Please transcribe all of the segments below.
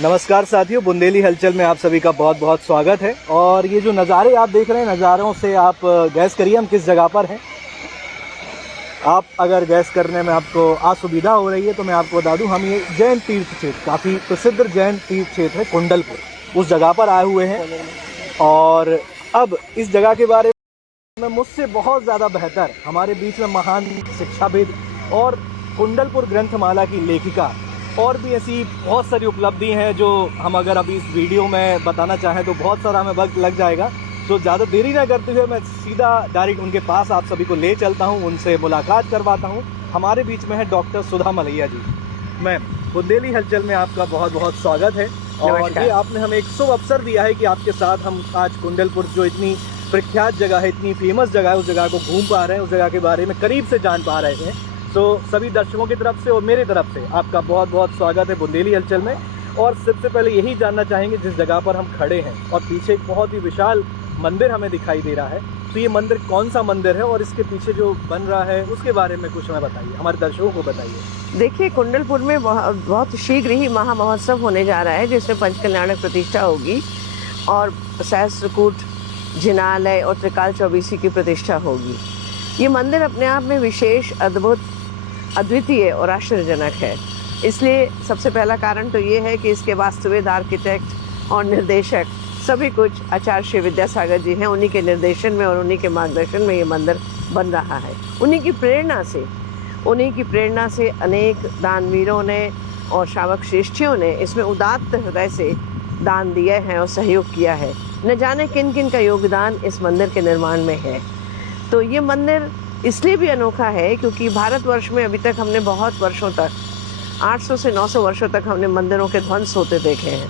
नमस्कार साथियों, बुंदेली हलचल में आप सभी का बहुत बहुत स्वागत है। और ये जो नज़ारे आप देख रहे हैं, नज़ारों से आप गैस करिए हम किस जगह पर हैं। आप अगर गैस करने में आपको असुविधा हो रही है तो मैं आपको बता दूं, हम ये जैन तीर्थ क्षेत्र, काफ़ी प्रसिद्ध जैन तीर्थ क्षेत्र है कुंडलपुर, उस जगह पर आए हुए हैं। और अब इस जगह के बारे में मुझसे बहुत ज़्यादा बेहतर हमारे बीच में महान शिक्षाविद और कुंडलपुर ग्रंथमाला की लेखिका और भी ऐसी बहुत सारी उपलब्धि हैं जो हम अगर अभी इस वीडियो में बताना चाहें तो बहुत सारा हमें वक्त लग जाएगा। तो ज़्यादा देरी ना करते हुए मैं सीधा डायरेक्ट उनके पास आप सभी को ले चलता हूं, उनसे मुलाकात करवाता हूं। हमारे बीच में है डॉक्टर सुधा मलैया जी। मैम, बुंदेली हलचल में आपका बहुत बहुत स्वागत है। और ये आपने हमें एक शुभ अवसर दिया है कि आपके साथ हम आज कुंडलपुर, जो इतनी प्रख्यात जगह है, इतनी फेमस जगह है, उस जगह को घूम पा रहे हैं, उस जगह के बारे में करीब से जान पा रहे हैं। तो सभी दर्शकों की तरफ से और मेरी तरफ से आपका बहुत बहुत स्वागत है बुंदेली हलचल में। और सबसे पहले यही जानना चाहेंगे, जिस जगह पर हम खड़े हैं और पीछे एक बहुत ही विशाल मंदिर हमें दिखाई दे रहा है, तो ये मंदिर कौन सा मंदिर है और इसके पीछे जो बन रहा है उसके बारे में कुछ हमें बताइए, हमारे दर्शकों को बताइए। देखिए, कुंडलपुर में बहुत शीघ्र ही महा महोत्सव होने जा रहा है, जिसमें पंचकल्याणक प्रतिष्ठा होगी और सहस्त्रकूट, जिनालय और त्रिकाल चौबीसी की प्रतिष्ठा होगी। ये मंदिर अपने आप में विशेष, अद्भुत, अद्वितीय और आश्चर्यजनक है। इसलिए सबसे पहला कारण तो ये है कि इसके वास्तुविद, आर्किटेक्ट और निर्देशक सभी कुछ आचार्य श्री विद्यासागर जी हैं। उन्हीं के निर्देशन में और उन्हीं के मार्गदर्शन में ये मंदिर बन रहा है। उन्हीं की प्रेरणा से अनेक दानवीरों ने और श्रावक श्रेष्ठियों ने इसमें उदात्त हृदय से दान दिए हैं और सहयोग किया है। न जाने किन किन का योगदान इस मंदिर के निर्माण में है। तो ये मंदिर इसलिए भी अनोखा है क्योंकि भारतवर्ष में अभी तक हमने बहुत वर्षों तक, 800 से 900 वर्षों तक हमने मंदिरों के ध्वंस होते देखे हैं,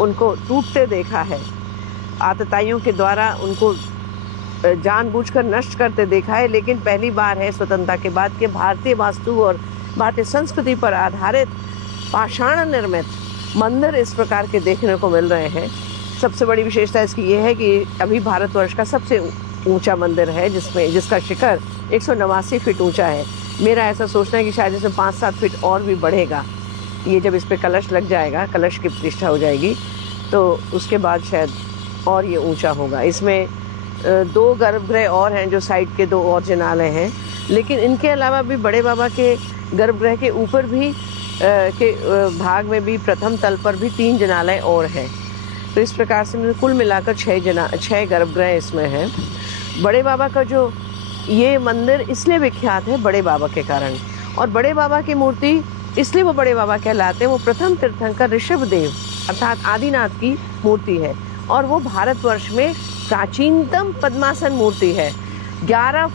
उनको टूटते देखा है, आतताइयों के द्वारा उनको जानबूझकर नष्ट करते देखा है। लेकिन पहली बार है स्वतंत्रता के बाद कि भारतीय वास्तु और भारतीय संस्कृति पर आधारित पाषाण निर्मित मंदिर इस प्रकार के देखने को मिल रहे हैं। सबसे बड़ी विशेषता इसकी ये है कि अभी भारतवर्ष का सबसे ऊंचा मंदिर है, जिसका शिखर 189 फीट ऊंचा है। मेरा ऐसा सोचना है कि शायद इसमें 5-7 फीट और भी बढ़ेगा। ये जब इस पे कलश लग जाएगा, कलश की प्रतिष्ठा हो जाएगी, तो उसके बाद शायद और ये ऊंचा होगा। इसमें 2 गर्भगृह और हैं, जो साइड के 2 और जिनालय हैं। लेकिन इनके अलावा भी बड़े बाबा के गर्भगृह के ऊपर भी के भाग में भी प्रथम तल पर भी 3 जिनालय और हैं। तो इस प्रकार से कुल मिलाकर 6 गर्भगृह इसमें हैं। बड़े बाबा का जो ये मंदिर इसलिए विख्यात है बड़े बाबा के कारण, और बड़े बाबा की मूर्ति इसलिए वो बड़े बाबा कहलाते हैं। वो प्रथम तीर्थंकर ऋषभदेव अर्थात आदिनाथ की मूर्ति है और वो भारतवर्ष में प्राचीनतम पद्मासन मूर्ति है। 11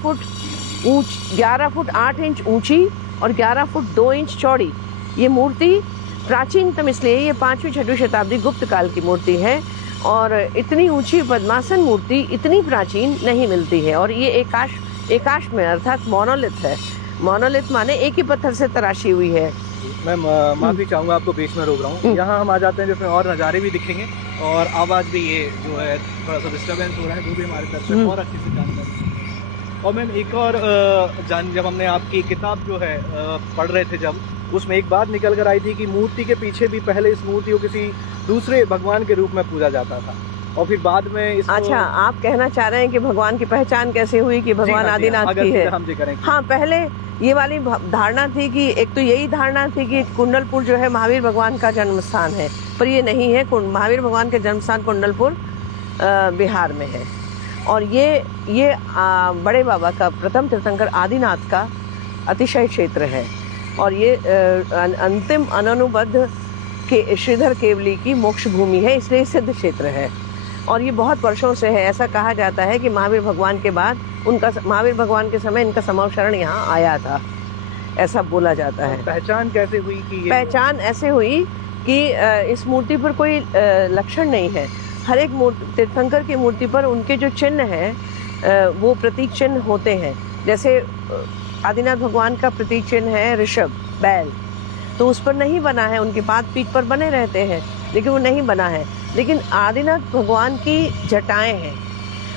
फुट 8 इंच ऊंची और 11 फुट 2 इंच चौड़ी ये मूर्ति प्राचीनतम इसलिए ये 5वीं-6वीं शताब्दी गुप्त काल की मूर्ति है। और इतनी ऊंची पद्मासन मूर्ति इतनी प्राचीन नहीं मिलती है। और ये एकाश में अर्थात मोनोलिथ है। मोनोलिथ माने एक ही पत्थर से तराशी हुई है। मैं माफ़ी चाहूँगा, आपको बीच में रोक रहा हूँ। यहाँ हम आ जाते हैं जिसमें और नज़ारे भी दिखेंगे और आवाज़ भी ये जो है थोड़ा सा डिस्टर्बेंस हो रहा है, वो भी हमारे दर्शक और अच्छे से जानकारी। और मैम एक और जब हमने आपकी किताब जो है पढ़ रहे थे, जब उसमें एक बात निकल कर आई थी कि मूर्ति के पीछे भी पहले इस मूर्ति को किसी दूसरे भगवान के रूप में पूजा जाता था और फिर बाद में इसको... अच्छा, आप कहना चाह रहे हैं कि भगवान की पहचान कैसे हुई कि भगवान आदिनाथ की है? हम जी करें। हाँ, पहले ये वाली धारणा थी कि एक तो यही धारणा थी कि कुंडलपुर जो है महावीर भगवान का जन्म स्थान है, पर ये नहीं है। महावीर भगवान के जन्म स्थान कुंडलपुर बिहार में है। और ये बड़े बाबा का प्रथम तीर्थंकर आदिनाथ का अतिशय क्षेत्र है। और ये अंतिम अननुबद्ध के श्रीधर केवली की मोक्ष भूमि है, इसलिए सिद्ध क्षेत्र है। और ये बहुत वर्षों से है। ऐसा कहा जाता है कि महावीर भगवान के समय इनका समवशरण यहाँ आया था, ऐसा बोला जाता है। पहचान कैसे हुई कि पहचान ऐसे हुई कि इस मूर्ति पर कोई लक्षण नहीं है। हर एक तीर्थंकर की मूर्ति पर उनके जो चिन्ह हैं वो प्रतीक चिन्ह होते हैं। जैसे आदिनाथ भगवान का प्रतीक चिन्ह है ऋषभ, बैल, तो उस पर नहीं बना है। उनके पाद पीठ पर बने रहते हैं लेकिन वो नहीं बना है। लेकिन आदिनाथ भगवान की जटाएं हैं।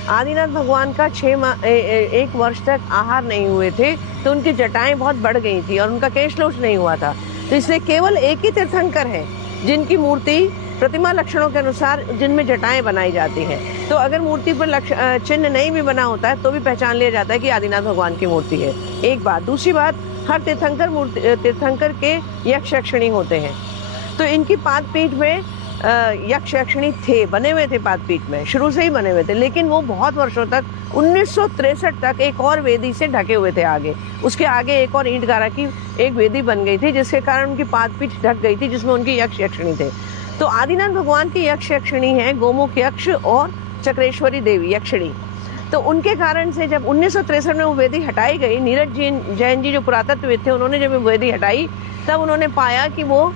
आदिनाथ भगवान का 1 वर्ष तक आहार नहीं हुए थे तो उनकी जटाएं बहुत बढ़ गई थी और उनका केशलोच नहीं हुआ था। तो इसलिए केवल एक ही तीर्थंकर है जिनकी मूर्ति प्रतिमा लक्षणों के अनुसार जिनमें जटाएं बनाई जाती हैं। तो अगर मूर्ति पर चिन्ह नहीं भी बना होता है तो भी पहचान लिया जाता है कि आदिनाथ भगवान की मूर्ति है। एक बात। दूसरी बात, हर तीर्थंकर के यक्ष यक्षिणी होते हैं। तो इनकी पादपीठ में यक्ष यक्षिणी थे, बने हुए थे पादपीठ में, शुरू से ही बने हुए थे। लेकिन वो बहुत वर्षों तक 1963 तक एक और वेदी से ढके हुए थे। आगे उसके आगे एक और ईंट गारा की एक वेदी बन गई थी, जिसके कारण उनकी पादपीठ ढक गई थी, जिसमें उनकी यक्ष यक्षिणी थे। तो आदिनाथ भगवान की यक्ष यक्षिणी है गोमुख यक्ष और चक्रेश्वरी देवी यक्षिणी। तो उनके कारण से जब 1963 में वो वेदी हटाई गई, नीरज जैन जी जो पुरातत्वविद थे, उन्होंने जब वो वेदी हटाई तब उन्होंने पाया कि वो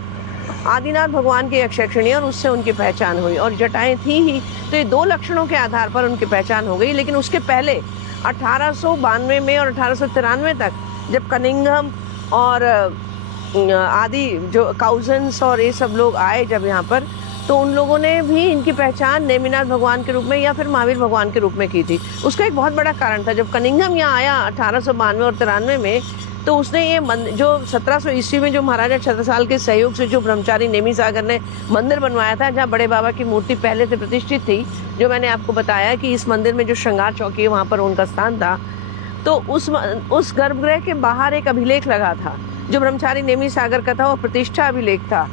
आदिनाथ भगवान की यक्ष यक्षिणी, और उससे उनकी पहचान हुई। और जटाएं थी ही, तो ये दो लक्षणों के आधार पर उनकी पहचान हो गई। लेकिन उसके पहले 1892 में और 1893 तक जब कनिंघम और आदि जो काउजन्स और ये सब लोग आए जब यहाँ पर, तो उन लोगों ने भी इनकी पहचान नेमिनाथ भगवान के रूप में या फिर महावीर भगवान के रूप में की थी। उसका एक बहुत बड़ा कारण था, जब कनिंघम यहाँ आया 1892 और 93 में, तो उसने ये जो 1700 ईस्वी में जो महाराजा छत्रसाल के सहयोग से जो ब्रह्मचारी नेमी सागर ने मंदिर बनवाया था, जहाँ बड़े बाबा की मूर्ति पहले से प्रतिष्ठित थी, जो मैंने आपको बताया कि इस मंदिर में जो श्रृंगार चौकी है वहाँ पर उनका स्थान था। तो उस गर्भगृह के बाहर एक अभिलेख लगा था जो ब्रह्मचारी नेमी सागर का था, वो प्रतिष्ठा अभिलेख था,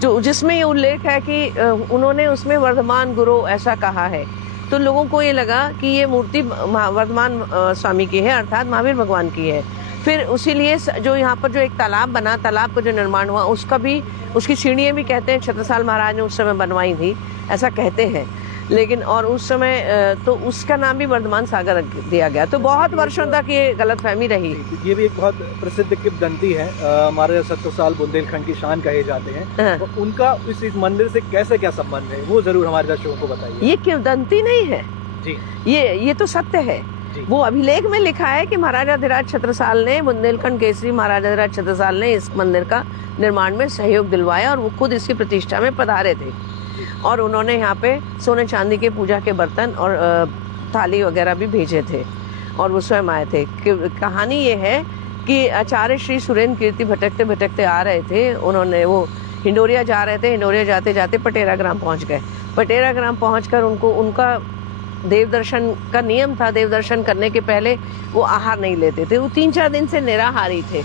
जो जिसमें ये उल्लेख है कि उन्होंने उसमें वर्धमान गुरु ऐसा कहा है। तो लोगों को ये लगा कि ये मूर्ति वर्धमान स्वामी की है, अर्थात महावीर भगवान की है। फिर उसी लिए जो यहाँ पर जो एक तालाब बना, तालाब का जो निर्माण हुआ, उसका भी, उसकी सीढ़ियाँ भी कहते हैं छत्रसाल महाराज ने उस समय बनवाई थी, ऐसा कहते हैं। लेकिन और उस समय तो उसका नाम भी वर्धमान सागर रख दिया गया। तो बहुत वर्षों तक ये गलतफहमी रही। ये भी एक बहुत प्रसिद्ध किंवदंती है, महाराजा छत्रसाल बुंदेलखंड की शान कहे जाते हैं। हाँ। तो उनका इस मंदिर से कैसे क्या संबंध है, वो जरूर हमारे दर्शकों को बताइए। ये किंवदंती नहीं है जी, ये तो सत्य है। वो अभिलेख में लिखा है कि महाराजा धीराज छत्रसाल ने, बुंदेलखंड केसरी महाराजा धीराज छत्रसाल ने इस मंदिर का निर्माण में सहयोग दिलवाया और वो खुद इसकी प्रतिष्ठा में पधारे थे। और उन्होंने यहाँ पे सोने चांदी के पूजा के बर्तन और थाली वगैरह भी भेजे थे और वो स्वयं आए थे। कहानी ये है कि आचार्य श्री सुरेंद्र कीर्ति भटकते भटकते आ रहे थे। उन्होंने वो हिंडोरिया जा रहे थे, हिंडोरिया जाते जाते पटेरा ग्राम पहुँच गए। पटेरा ग्राम पहुँच कर उनका देव दर्शन का नियम था। देव दर्शन करने के पहले वो आहार नहीं लेते थे, वो 3-4 दिन से निराहारी थे।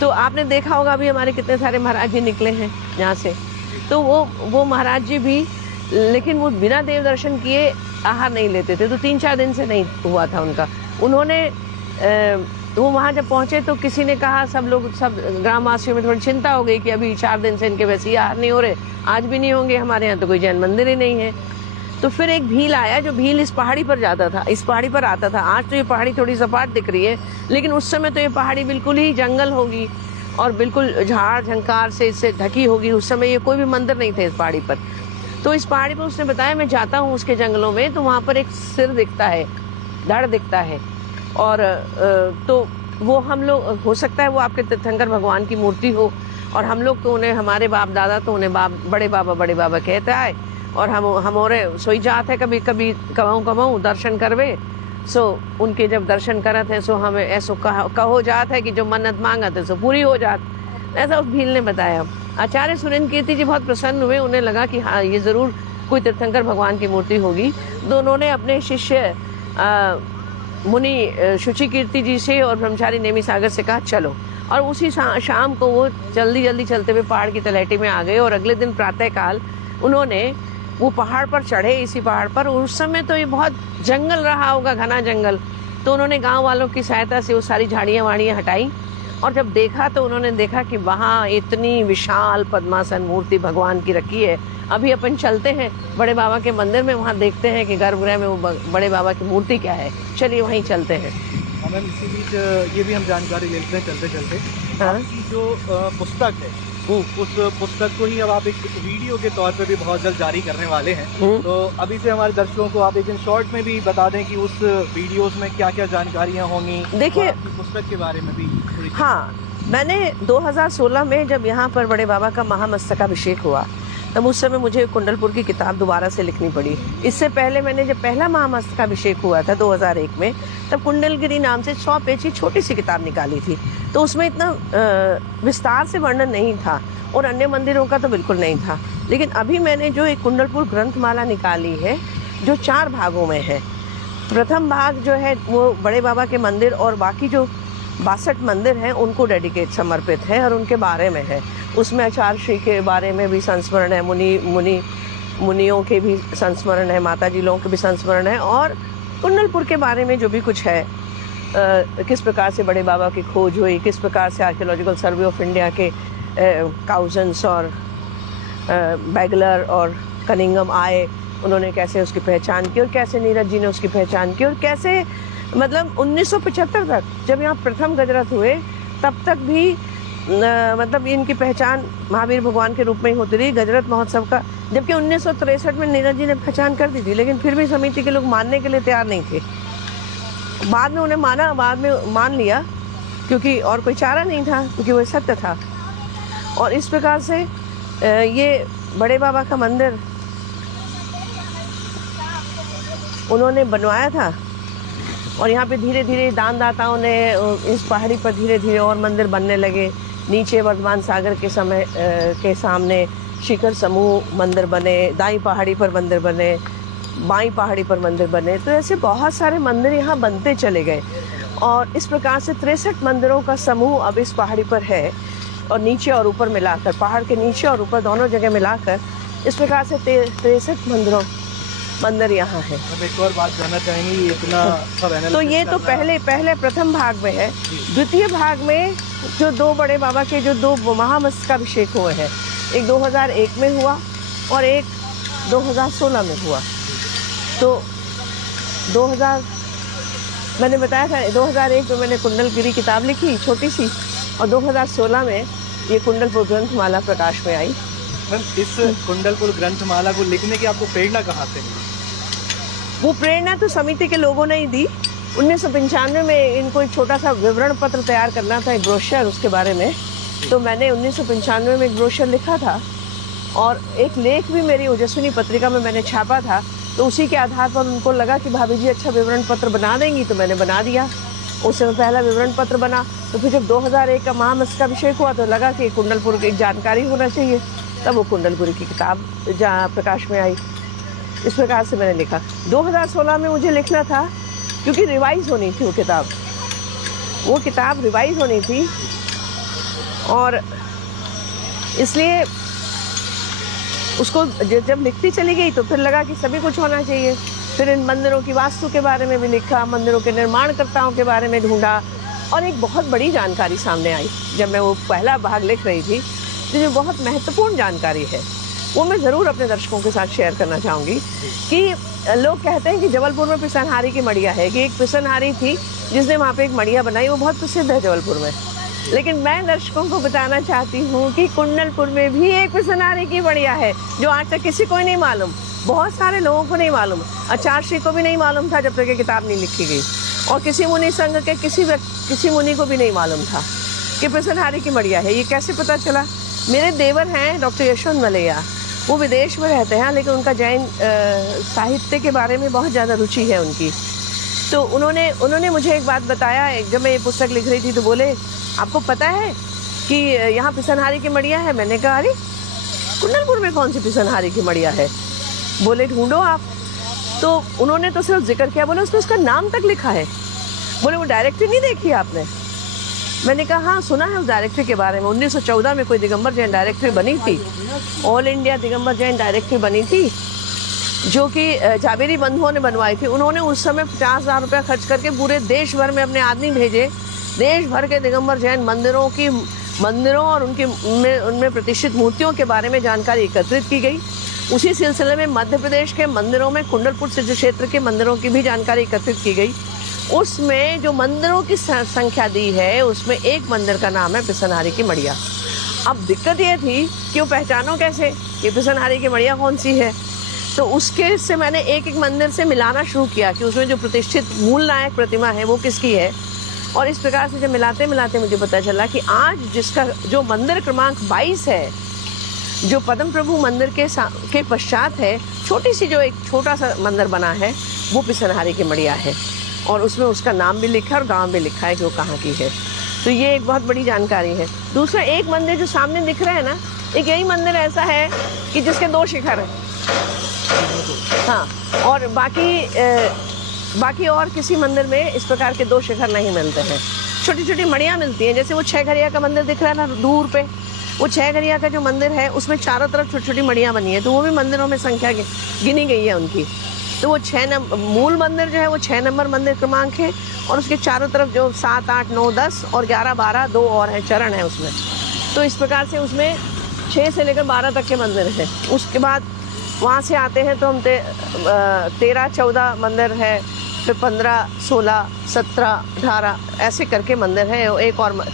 तो आपने देखा होगा अभी हमारे कितने सारे महाराज जी निकले हैं यहाँ से, तो वो महाराज जी भी, लेकिन वो बिना देव दर्शन किए आहार नहीं लेते थे, तो 3-4 दिन से नहीं हुआ था उनका। उन्होंने वो वहाँ जब पहुँचे तो किसी ने कहा, सब ग्रामवासियों में थोड़ी चिंता हो गई कि अभी 4 दिन से इनके वैसे ही आहार नहीं हो रहे, आज भी नहीं होंगे, हमारे यहाँ तो कोई जैन मंदिर ही नहीं है। तो फिर एक भील आया, जो भील इस पहाड़ी पर जाता था, इस पहाड़ी पर आता था। आज तो ये पहाड़ी थोड़ी सपाट दिख रही है, लेकिन उस समय तो ये पहाड़ी बिल्कुल ही जंगल होगी और बिल्कुल झाड़ झंकार से इससे ढकी होगी। उस समय ये कोई भी मंदिर नहीं थे इस पहाड़ी पर। तो इस पहाड़ी पर उसने बताया, मैं जाता हूँ उसके जंगलों में, तो वहाँ पर एक सिर दिखता है, धड़ दिखता है, और तो वो हम लोग, हो सकता है वो आपके तीर्थंकर भगवान की मूर्ति हो, और हम लोग तो उन्हें, हमारे बाप दादा तो उन्हें बड़े बाबा कहते आए, और हमारे सोई जात है, कभी कभी कमाऊँ दर्शन करवे। सो उनके जब दर्शन करत हैं, सो हमें ऐसो कहो जात है कि जो मन्नत मांगत है सो पूरी हो जात, ऐसा उस भील ने बताया। आचार्य सुरेंद्र कीर्ति जी बहुत प्रसन्न हुए, उन्हें लगा कि हाँ ये ज़रूर कोई तीर्थंकर भगवान की मूर्ति होगी। तो उन्होंने अपने शिष्य मुनि शुचि कीर्ति जी से और ब्रह्मचारी नेमी सागर से कहा चलो, और उसी शाम को वो जल्दी चलते हुए पहाड़ की तलहटी में आ गए। और अगले दिन प्रातःकाल उन्होंने वो पहाड़ पर चढ़े, इसी पहाड़ पर। उस समय तो ये बहुत जंगल रहा होगा, घना जंगल। तो उन्होंने गांव वालों की सहायता से वो सारी झाड़ियाँ वाड़ियाँ हटाई, और जब देखा तो उन्होंने देखा कि वहाँ इतनी विशाल पद्मासन मूर्ति भगवान की रखी है। अभी अपन चलते हैं बड़े बाबा के मंदिर में, वहाँ देखते हैं कि गर्भगृह में वो बड़े बाबा की मूर्ति क्या है। चलिए वहीं चलते हैं। मैम इसी बीच ये भी हम जानकारी लेते हैं चलते चलते, हाँ? आपकी जो पुस्तक है, उस पुस्तक को ही अब आप एक वीडियो के तौर पे भी बहुत जल्द जारी करने वाले हैं। तो अभी से हमारे दर्शकों को आप एक दिन शॉर्ट में भी बता दें कि उस वीडियोस में क्या क्या जानकारियां होंगी। देखिए, पुस्तक के बारे में भी थोड़ी। हाँ, मैंने 2016 में जब यहाँ पर बड़े बाबा का महामस्तकाभिषेक हुआ, तब उस समय मुझे कुंडलपुर की किताब दोबारा से लिखनी पड़ी। इससे पहले मैंने जब पहला महामस्तकाभिषेक हुआ था 2001 में, तब कुंडलगिरी नाम से 100 पेज की छोटी सी किताब निकाली थी। तो उसमें इतना विस्तार से वर्णन नहीं था और अन्य मंदिरों का तो बिल्कुल नहीं था। लेकिन अभी मैंने जो एक कुंडलपुर ग्रंथमाला निकाली है जो 4 भागों में है। प्रथम भाग जो है वो बड़े बाबा के मंदिर और बाकी जो 62 मंदिर हैं उनको डेडिकेट समर्पित है और उनके बारे में है। उसमें आचार्य श्री के बारे में भी संस्मरण है, मुनियों के भी संस्मरण है, माता जी लोगों के भी संस्मरण है और कुंडलपुर के बारे में जो भी कुछ है, किस प्रकार से बड़े बाबा की खोज हुई, किस प्रकार से आर्कियोलॉजिकल सर्वे ऑफ इंडिया के काउजन्स और बैगलर और कनिंगम आए, उन्होंने कैसे उसकी पहचान की और कैसे नीरज जी ने उसकी पहचान की और कैसे मतलब 1975 तक जब यहाँ प्रथम गजरत हुए तब तक भी मतलब इनकी पहचान महावीर भगवान के रूप में ही होती रही गजरत महोत्सव का। जबकि 1963 में नीरज जी ने पहचान कर दी थी, लेकिन फिर भी समिति के लोग मानने के लिए तैयार नहीं थे। बाद में उन्हें बाद में मान लिया क्योंकि और कोई चारा नहीं था, क्योंकि वो सत्य था। और इस प्रकार से ये बड़े बाबा का मंदिर उन्होंने बनवाया था और यहाँ पे धीरे धीरे दानदाताओं ने इस पहाड़ी पर धीरे धीरे और मंदिर बनने लगे। नीचे वर्धमान सागर के के सामने शिखर समूह मंदिर बने, दाई पहाड़ी पर मंदिर बने, बाई पहाड़ी पर मंदिर बने। तो ऐसे बहुत सारे मंदिर यहाँ बनते चले गए और इस प्रकार से 63 मंदिरों का समूह अब इस पहाड़ी पर है और नीचे और ऊपर मिलाकर, पहाड़ के नीचे और ऊपर दोनों जगह मिलाकर इस प्रकार से 63 मंदिर यहाँ है। हम एक और बात जानना चाहेंगे, इतना सब एनालिसिस तो ये तो पहले प्रथम भाग में है। द्वितीय भाग में जो 2 बड़े बाबा के जो 2 महामस्तकाभिषेक हुए हैं, एक 2001 में हुआ और एक 2016 में हुआ। तो 2000 मैंने बताया था 2001 में मैंने कुंडलगिरी किताब लिखी छोटी सी और 2016 में ये कुंडलपुर ग्रंथमाला प्रकाश में आई। मैम, इस कुंडलपुर ग्रंथमाला को लिखने की आपको प्रेरणा कहाँ से मिली? वो प्रेरणा तो समिति के लोगों ने ही दी। 1995 में इनको एक छोटा सा विवरण पत्र तैयार करना था, एक ब्रोशर उसके बारे में। तो मैंने 1995 में एक ब्रोशर लिखा था और एक लेख भी मेरी ओजस्विनी पत्रिका में मैंने छापा था। तो उसी के आधार पर उनको लगा कि भाभी जी अच्छा विवरण पत्र बना देंगी, तो मैंने बना दिया। उस समय पहला विवरण पत्र बना। तो फिर जब 2001 का महामस्तकाभिषेक हुआ तो लगा कि कुंडलपुर की एक जानकारी होना चाहिए, तब वो कुंडलपुरी की किताब जहाँ प्रकाश में आई। इस प्रकार से मैंने लिखा। 2016 में मुझे लिखना था क्योंकि रिवाइज होनी थी वो किताब रिवाइज होनी थी और इसलिए उसको जब लिखती चली गई तो फिर लगा कि सभी कुछ होना चाहिए। फिर इन मंदिरों की वास्तु के बारे में भी लिखा, मंदिरों के निर्माणकर्ताओं के बारे में ढूंढा और एक बहुत बड़ी जानकारी सामने आई। जब मैं वो पहला भाग लिख रही थी तो जो बहुत महत्वपूर्ण जानकारी है वो मैं ज़रूर अपने दर्शकों के साथ शेयर करना चाहूँगी कि लोग कहते हैं कि जबलपुर में पिसनहारी की मड़िया है, कि एक पिसनहारी थी जिसने वहाँ पे एक मड़िया बनाई, वो बहुत प्रसिद्ध है जबलपुर में। लेकिन मैं दर्शकों को बताना चाहती हूँ कि कुंडलपुर में भी एक पिसनहारी की मड़िया है जो आज तक किसी को ही नहीं मालूम, बहुत सारे लोगों को नहीं मालूम। आचार्य श्री को भी नहीं मालूम था जब तक ये किताब नहीं लिखी गई और किसी मुनि संघ के किसी मुनि को भी नहीं मालूम था कि पिसनहारी की मड़िया है। ये कैसे पता चला? मेरे देवर हैं डॉक्टर यशवंत मलैया, वो विदेश में रहते हैं लेकिन उनका जैन साहित्य के बारे में बहुत ज़्यादा रुचि है उनकी। तो उन्होंने मुझे एक बात बताया, जब मैं ये पुस्तक लिख रही थी तो बोले आपको पता है कि यहाँ पिसनहारी की मड़िया है? मैंने कहा अरे कुंडलपुर में कौन सी पिसनहारी की मड़िया है? बोले ढूंढो आप। तो उन्होंने तो सिर्फ जिक्र किया, बोले उसमें उसका नाम तक लिखा है। बोले वो डायरेक्टरी नहीं देखी आपने? मैंने कहा हाँ सुना है उस डायरेक्टरी के बारे में। 1914 में कोई दिगंबर जैन डायरेक्टरी बनी थी, all India Digambar Jain directory बनी थी जो कि जावेरी बंधुओं ने बनवाई थी। उन्होंने उस समय 50,000 रुपया खर्च करके पूरे देश भर में अपने आदमी भेजे, देश भर के दिगंबर जैन मंदिरों और उनमें प्रतिष्ठित मूर्तियों के बारे में जानकारी एकत्रित की गई। उसी सिलसिले में मध्य प्रदेश के मंदिरों में कुंडलपुर सिद्ध क्षेत्र के मंदिरों की भी जानकारी एकत्रित की गई। उसमें जो मंदिरों की संख्या दी है उसमें एक मंदिर का नाम है पिसनहारी की मड़िया। अब दिक्कत ये थी कि वो पहचानो कैसे कि पिसनहारी की मड़िया कौन सी है। तो उसके से मैंने एक एक मंदिर से मिलाना शुरू किया कि उसमें जो प्रतिष्ठित मूल नायक प्रतिमा है वो किसकी है। और इस प्रकार से जब मिलाते मिलाते मुझे पता चला कि आज जिसका जो मंदिर क्रमांक 22 है, जो पद्म प्रभु मंदिर के पश्चात है, छोटी सी जो एक छोटा सा मंदिर बना है वो पिसनहारी की मड़िया है और उसमें उसका नाम भी लिखा है और गांव भी लिखा है कि वो कहाँ की है। तो ये एक बहुत बड़ी जानकारी है। दूसरा, एक मंदिर जो सामने दिख रहा है ना, एक यही मंदिर ऐसा है कि जिसके 2 शिखर हैं। हाँ, और बाकी और किसी मंदिर में इस प्रकार के 2 शिखर नहीं मिलते हैं। छोटी छोटी मड़ियाँ मिलती हैं, जैसे वो 6 घरिया का मंदिर दिख रहा है ना दूर पे, वो 6 घरिया का जो मंदिर है उसमें चारों तरफ छोटी छोटी मड़ियाँ बनी है, तो वो भी मंदिरों में संख्या गिनी गई है उनकी। तो वो 6 नंबर मूल मंदिर जो है वो 6 नंबर मंदिर क्रमांक है, और उसके चारों तरफ जो 7, 8, 9, 10 और 11, 12 2 और हैं, चरण है उसमें। तो इस प्रकार से उसमें 6 से लेकर 12 तक के मंदिर हैं। उसके बाद वहाँ से आते हैं तो हम 13, 14 मंदिर है, फिर 15, 16, 17, 18 ऐसे करके मंदिर है। एक और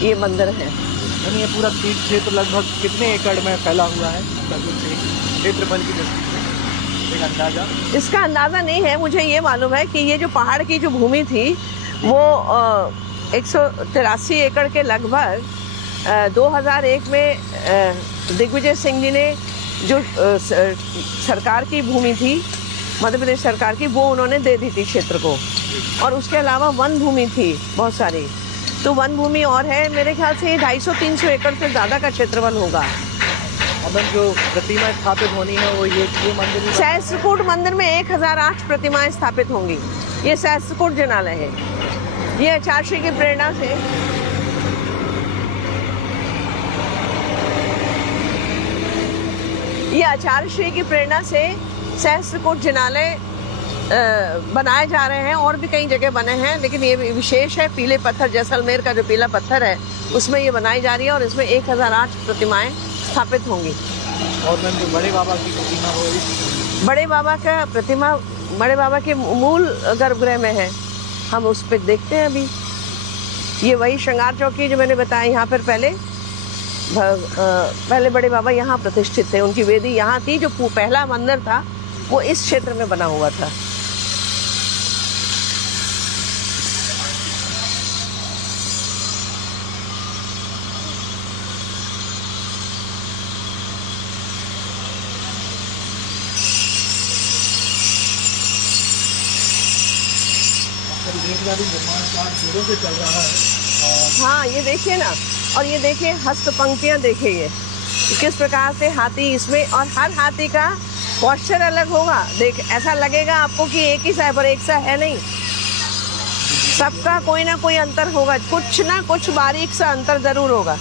ये मंदिर है। यानी ये पूरा तीर्थ क्षेत्र लगभग कितने एकड़ में फैला हुआ है? क्षेत्रफल की दृष्टि से एक अंदाजा? इसका अंदाज़ा नहीं है, मुझे ये मालूम है कि ये जो पहाड़ की जो भूमि थी वो 183 एकड़ के लगभग 2001 में दिग्विजय सिंह जी ने जो सरकार की भूमि थी, मध्य प्रदेश सरकार की, वो उन्होंने दे दी थी क्षेत्र को। और उसके अलावा वन भूमि थी बहुत सारी, तो वन भूमि और है। मेरे ख्याल से ये 250-300 एकड़ से ज़्यादा का क्षेत्रफल होगा। अब जो प्रतिमा स्थापित होनी है वो ये मंदिर, सहस्त्रकूट मंदिर में 1008 प्रतिमाएं स्थापित होंगी। ये सहस्त्रकूट जिनालय है। ये आचार्य की प्रेरणा से सहस्त्रकूट जिनालय बनाए जा रहे हैं, और भी कई जगह बने हैं, लेकिन ये विशेष है। पीले पत्थर, जैसलमेर का जो पीला पत्थर है उसमें ये बनाई जा रही है, और इसमें 1008 प्रतिमाएं स्थापित होंगी। और मैम जो बड़े बाबा की प्रतिमा हो, बड़े बाबा का प्रतिमा बड़े बाबा के मूल गर्भगृह में है, हम उस पर देखते हैं अभी। ये वही श्रृंगार चौकी जो मैंने बताया, यहाँ पर पहले बड़े बाबा यहाँ प्रतिष्ठित थे, उनकी वेदी यहाँ थी। जो पहला मंदिर था वो इस क्षेत्र में बना हुआ था। से चल रहा है। हाँ, ये देखिए ना, और ये देखिए हस्त पंक्तियाँ देखिए, ये किस प्रकार से हाथी इसमें, और हर हाथी का पॉस्चर अलग होगा। देख, ऐसा लगेगा आपको कि एक ही सा है, पर एक सा है नहीं, सबका कोई ना कोई अंतर होगा, कुछ ना कुछ बारीक सा अंतर जरूर होगा।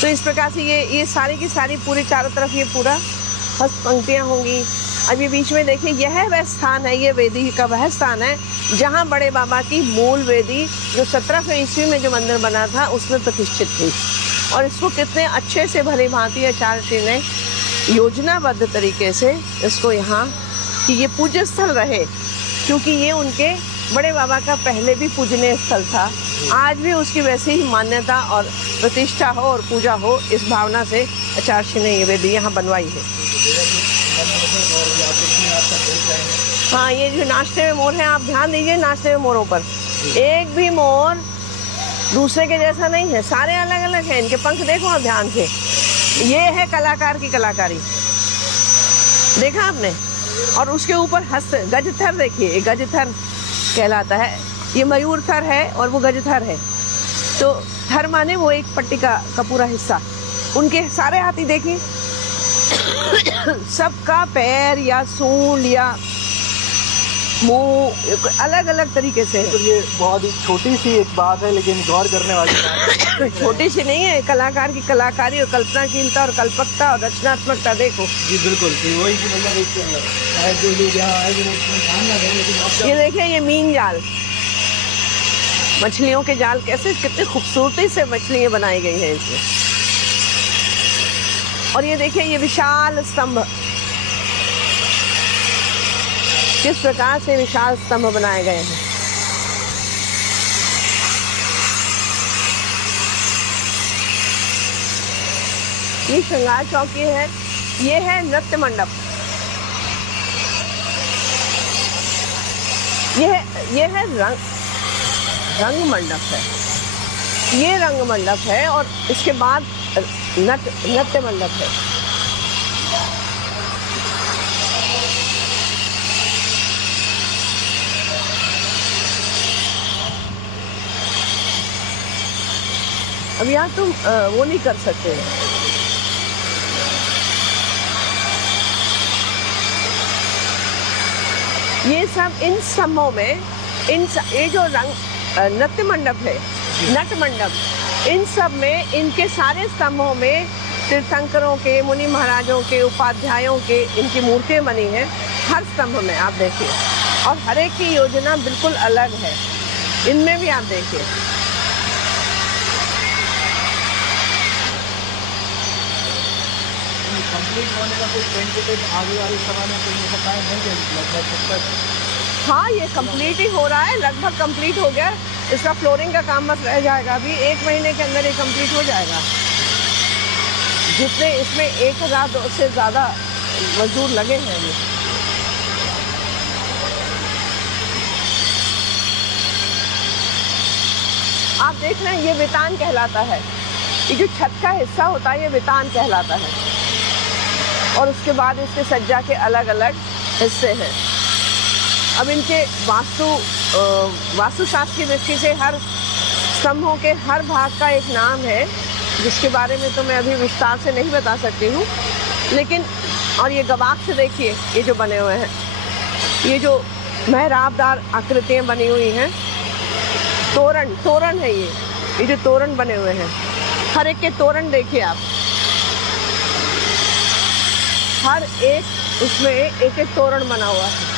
तो इस प्रकार से ये सारी की सारी पूरी चारों तरफ ये पूरा हस्त पंक्तियाँ होंगी। अब ये बीच में देखिए, यह वह स्थान है, ये वेदी का वह स्थान है जहाँ बड़े बाबा की मूल वेदी जो 1700 ईस्वी में जो मंदिर बना था उसमें प्रतिष्ठित थी। और इसको कितने अच्छे से भली भांति आचार्य श्री ने योजनाबद्ध तरीके से इसको यहाँ कि ये पूज्य स्थल रहे, क्योंकि ये उनके बड़े बाबा का पहले भी पूजनीय स्थल था। आज भी उसकी वैसी ही मान्यता और प्रतिष्ठा हो और पूजा हो, इस भावना से आचार्य श्री ने ये वेदी यहाँ बनवाई है। हाँ, ये जो नाचते हुए मोर हैं, आप ध्यान दीजिए नाचते हुए मोरों पर, एक भी मोर दूसरे के जैसा नहीं है, सारे अलग अलग हैं। इनके पंख देखो आप ध्यान से, ये है कलाकार की कलाकारी, देखा आपने। और उसके ऊपर हस्त गजथर देखिए, ये गजथर कहलाता है, ये मयूर थर है और वो गजथर है। तो थर माने वो एक पट्टी का पूरा हिस्सा। उनके सारे हाथी देखिए, सबका पैर या सूंड या मुंह अलग अलग तरीके से। तो ये बहुत ही छोटी सी एक बात है, लेकिन गौर करने वाली बात है। छोटी सी नहीं है, कलाकार की कलाकारी और कल्पनाशीलता और कल्पकता और रचनात्मकता देखो। जी बिल्कुल, वही मतलब जो लोग यहाँ आए लेकिन ये देखिए, ये मीन जाल, मछलियों के जाल कैसे कितनी खूबसूरती से मछलियाँ बनाई गई है इसमें। और ये देखिए, ये विशाल स्तंभ, किस प्रकार से विशाल स्तंभ बनाए गए हैं। ये श्रृंगार चौकी है, ये है नृत्य मंडप, ये है रंग मंडप है, ये रंग मंडप है, और इसके बाद नृत्य मंडप है। अब यहाँ तुम वो नहीं कर सकते। ये सब इन स्तंभों में ये जो रंग नृत्य मंडप है, नट मंडप, इन सब में, इनके सारे स्तंभों में तीर्थंकरों के, मुनि महाराजों के, उपाध्यायों के इनकी मूर्तियाँ बनी हैं हर स्तंभ में, आप देखिए। और हर एक की योजना बिल्कुल अलग है, इनमें भी आप देखिए। कंप्लीट होने का कोई टेंटेटिव आगे वाले समय में कोई ऐसा टाइम है लगभग? हाँ, ये कंप्लीट ही हो रहा है, लगभग कंप्लीट हो गया। इसका फ्लोरिंग का काम बस रह जाएगा, अभी 1 महीने के अंदर ये कंप्लीट हो जाएगा। जितने इसमें 1000 से ज़्यादा मजदूर लगे हैं अभी। आप देख रहे हैं, ये वितान कहलाता है। ये जो छत का हिस्सा होता है, ये वितान कहलाता है। और उसके बाद इसके सज्जा के अलग अलग हिस्से हैं। अब इनके वास्तुशास्त्र की दृष्टि से हर स्तंभों के हर भाग का एक नाम है, जिसके बारे में तो मैं अभी विस्तार से नहीं बता सकती हूँ। लेकिन और ये गवाक्ष से देखिए, ये जो बने हुए हैं, ये जो मेहराबदार आकृतियाँ बनी हुई हैं, तोरण है ये जो तोरण बने हुए हैं, हर एक के तोरण देखिए आप, हर एक उसमें एक एक तोरण बना हुआ है।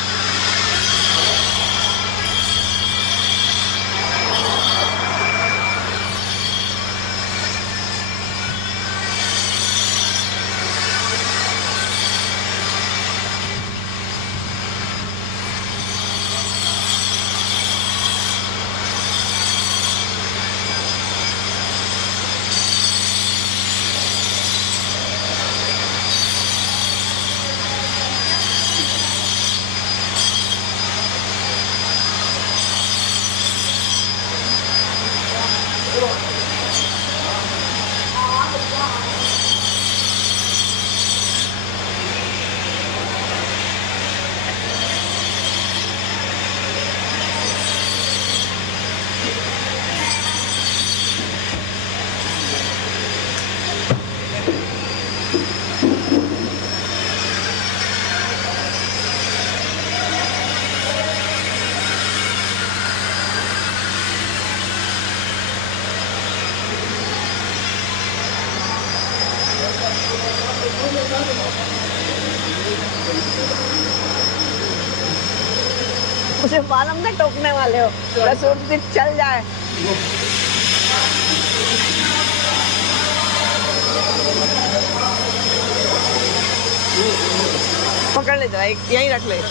मुझे मालूम था टोकने वाले हो, बस उस दिन चल जाए। पकड़ ले जरा, यहीं रख ले।